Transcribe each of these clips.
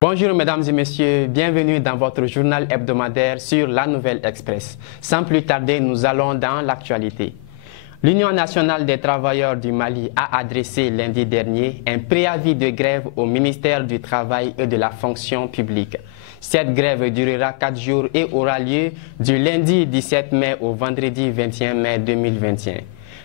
Bonjour mesdames et messieurs, bienvenue dans votre journal hebdomadaire sur La Nouvelle Express. Sans plus tarder, nous allons dans l'actualité. L'Union nationale des travailleurs du Mali a adressé lundi dernier un préavis de grève au ministère du Travail et de la Fonction publique. Cette grève durera 4 jours et aura lieu du lundi 17 mai au vendredi 21 mai 2021.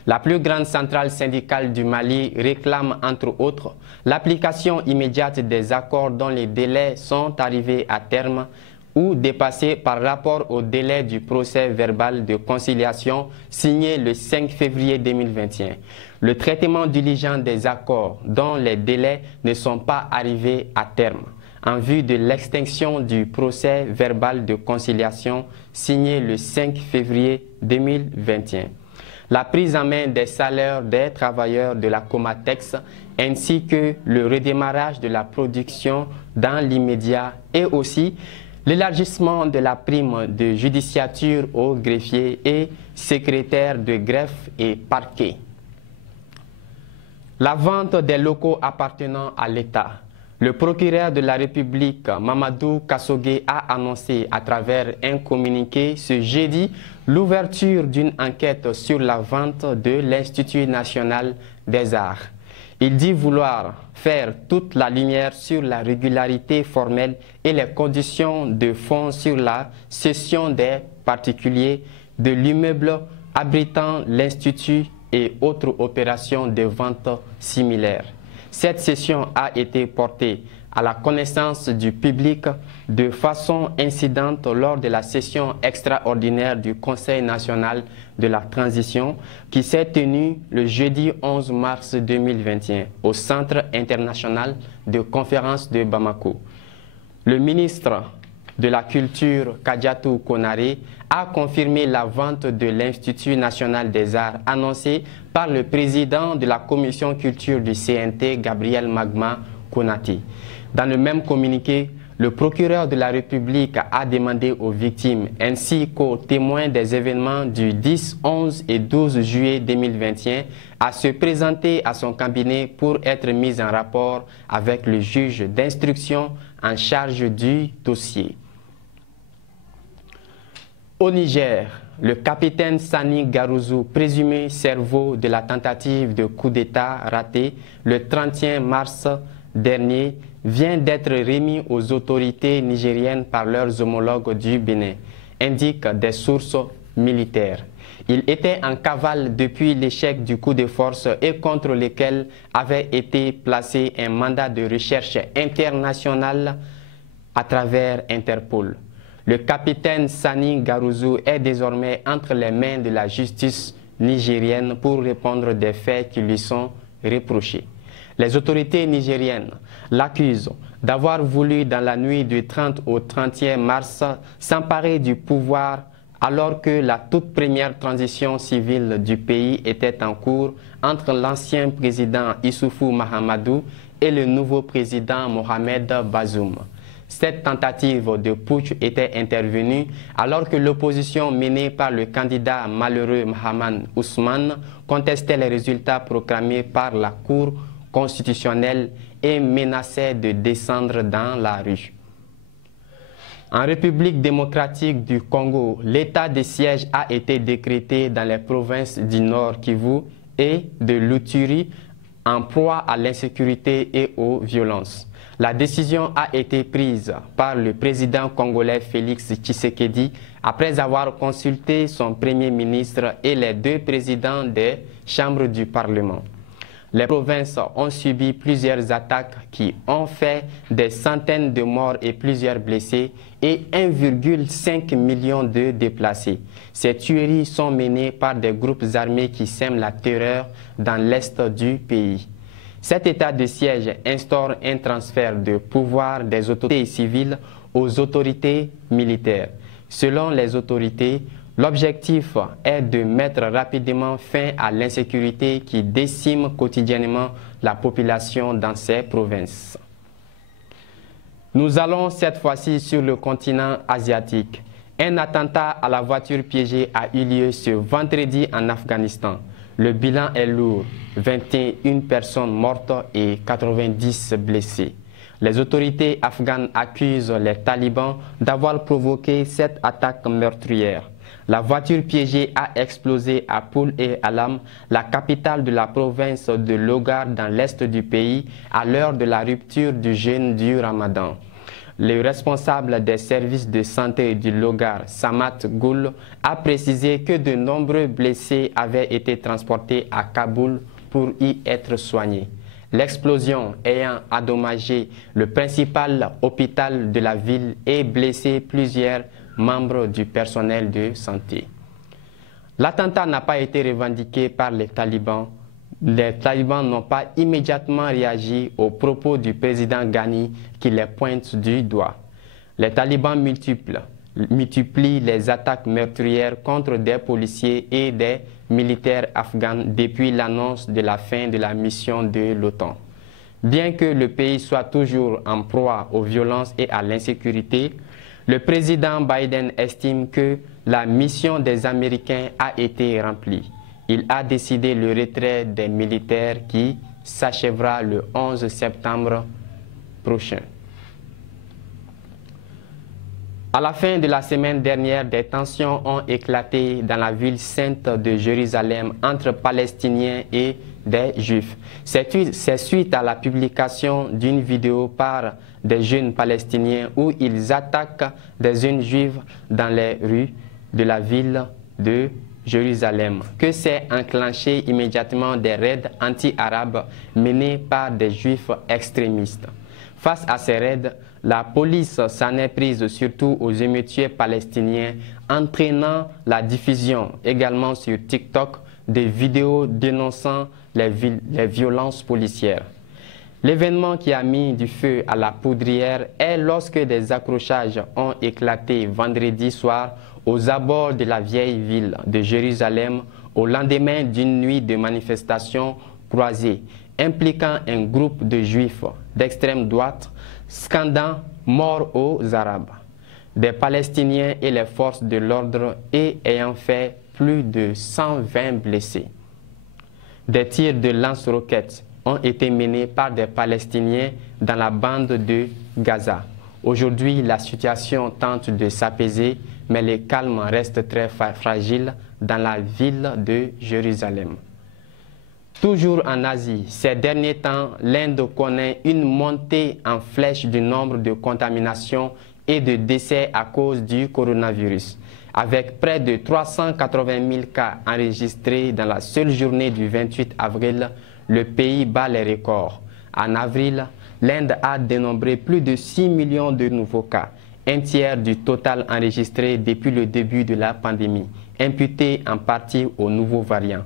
La plus grande centrale syndicale du Mali réclame entre autres l'application immédiate des accords dont les délais sont arrivés à terme ou dépassés par rapport au délai du procès verbal de conciliation signé le 5 février 2021. Le traitement diligent des accords dont les délais ne sont pas arrivés à terme en vue de l'extinction du procès verbal de conciliation signé le 5 février 2021. La prise en main des salaires des travailleurs de la Comatex ainsi que le redémarrage de la production dans l'immédiat et aussi l'élargissement de la prime de judiciature aux greffiers et secrétaires de greffe et parquet. La vente des locaux appartenant à l'État. Le procureur de la République, Mamadou Kassogué, a annoncé à travers un communiqué ce jeudi l'ouverture d'une enquête sur la vente de l'Institut national des arts. Il dit vouloir faire toute la lumière sur la régularité formelle et les conditions de fond sur la cession des particuliers de l'immeuble abritant l'Institut et autres opérations de vente similaires. Cette session a été portée à la connaissance du public de façon incidente lors de la session extraordinaire du Conseil national de la transition qui s'est tenue le jeudi 11 mars 2021 au Centre international de conférence de Bamako. Le ministre de la Culture, Kadiatou Konaré, a confirmé la vente de l'Institut national des arts annoncée par le président de la commission culture du CNT, Gabriel Magma Konati. Dans le même communiqué, le procureur de la République a demandé aux victimes ainsi qu'aux témoins des événements du 10, 11 et 12 juillet 2021 à se présenter à son cabinet pour être mis en rapport avec le juge d'instruction en charge du dossier. Au Niger, le capitaine Sani Garouzou, présumé cerveau de la tentative de coup d'État ratée le 31 mars dernier, vient d'être remis aux autorités nigériennes par leurs homologues du Bénin, indiquent des sources militaires. Il était en cavale depuis l'échec du coup de force et contre lequel avait été placé un mandat de recherche international à travers Interpol. Le capitaine Sani Garouzou est désormais entre les mains de la justice nigérienne pour répondre des faits qui lui sont reprochés. Les autorités nigériennes l'accusent d'avoir voulu, dans la nuit du 30 au 31 mars, s'emparer du pouvoir alors que la toute première transition civile du pays était en cours entre l'ancien président Issoufou Mahamadou et le nouveau président Mohamed Bazoum. Cette tentative de putsch était intervenue alors que l'opposition menée par le candidat malheureux Mahaman Ousmane contestait les résultats proclamés par la Cour constitutionnelle et menaçait de descendre dans la rue. En République démocratique du Congo, l'état de siège a été décrété dans les provinces du Nord Kivu et de l'Uturi en proie à l'insécurité et aux violences. La décision a été prise par le président congolais Félix Tshisekedi après avoir consulté son premier ministre et les deux présidents des chambres du Parlement. Les provinces ont subi plusieurs attaques qui ont fait des centaines de morts et plusieurs blessés et 1,5 million de déplacés. Ces tueries sont menées par des groupes armés qui sèment la terreur dans l'est du pays. Cet état de siège instaure un transfert de pouvoir des autorités civiles aux autorités militaires. Selon les autorités, l'objectif est de mettre rapidement fin à l'insécurité qui décime quotidiennement la population dans ces provinces. Nous allons cette fois-ci sur le continent asiatique. Un attentat à la voiture piégée a eu lieu ce vendredi en Afghanistan. Le bilan est lourd, 21 personnes mortes et 90 blessés. Les autorités afghanes accusent les talibans d'avoir provoqué cette attaque meurtrière. La voiture piégée a explosé à Pul-e-Alam, la capitale de la province de Logar dans l'est du pays, à l'heure de la rupture du jeûne du Ramadan. Le responsable des services de santé du Logar, Samat Goul, a précisé que de nombreux blessés avaient été transportés à Kaboul pour y être soignés. L'explosion ayant endommagé le principal hôpital de la ville et blessé plusieurs membres du personnel de santé. L'attentat n'a pas été revendiqué par les talibans. Les talibans n'ont pas immédiatement réagi aux propos du président Ghani qui les pointe du doigt. Les talibans multiplient les attaques meurtrières contre des policiers et des militaires afghans depuis l'annonce de la fin de la mission de l'OTAN. Bien que le pays soit toujours en proie aux violences et à l'insécurité, le président Biden estime que la mission des Américains a été remplie. Il a décidé le retrait des militaires qui s'achèvera le 11 septembre prochain. À la fin de la semaine dernière, des tensions ont éclaté dans la ville sainte de Jérusalem entre Palestiniens et des Juifs. C'est suite à la publication d'une vidéo par des jeunes Palestiniens où ils attaquent des jeunes Juifs dans les rues de la ville de Jérusalem que s'est enclenché immédiatement des raids anti-arabes menés par des Juifs extrémistes. Face à ces raids, la police s'en est prise surtout aux émeutiers palestiniens, entraînant la diffusion également sur TikTok des vidéos dénonçant les violences policières. L'événement qui a mis du feu à la poudrière est lorsque des accrochages ont éclaté vendredi soir aux abords de la vieille ville de Jérusalem au lendemain d'une nuit de manifestations croisées impliquant un groupe de juifs d'extrême droite scandant « Mort aux Arabes », des Palestiniens et les forces de l'ordre et ayant fait plus de 120 blessés. Des tirs de lance-roquettes ont été menés par des Palestiniens dans la bande de Gaza. Aujourd'hui, la situation tente de s'apaiser, mais le calme reste très fragile dans la ville de Jérusalem. Toujours en Asie, ces derniers temps, l'Inde connaît une montée en flèche du nombre de contaminations et de décès à cause du coronavirus. Avec près de 380 000 cas enregistrés dans la seule journée du 28 avril, le pays bat les records. En avril, l'Inde a dénombré plus de 6 millions de nouveaux cas, un tiers du total enregistré depuis le début de la pandémie, imputé en partie aux nouveaux variants.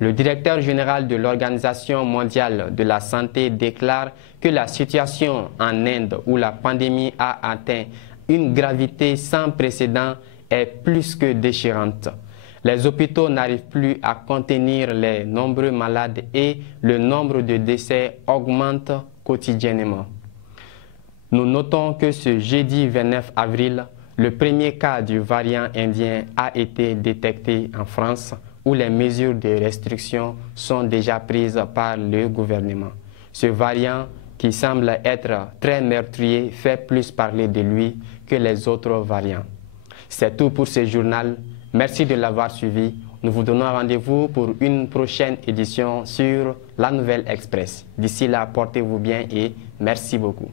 Le directeur général de l'Organisation mondiale de la santé déclare que la situation en Inde, où la pandémie a atteint une gravité sans précédent, est plus que déchirante. Les hôpitaux n'arrivent plus à contenir les nombreux malades et le nombre de décès augmente quotidiennement. Nous notons que ce jeudi 29 avril, le premier cas du variant indien a été détecté en France, où les mesures de restriction sont déjà prises par le gouvernement. Ce variant, qui semble être très meurtrier, fait plus parler de lui que les autres variants. C'est tout pour ce journal. Merci de l'avoir suivi. Nous vous donnons rendez-vous pour une prochaine édition sur La Nouvelle Express. D'ici là, portez-vous bien et merci beaucoup.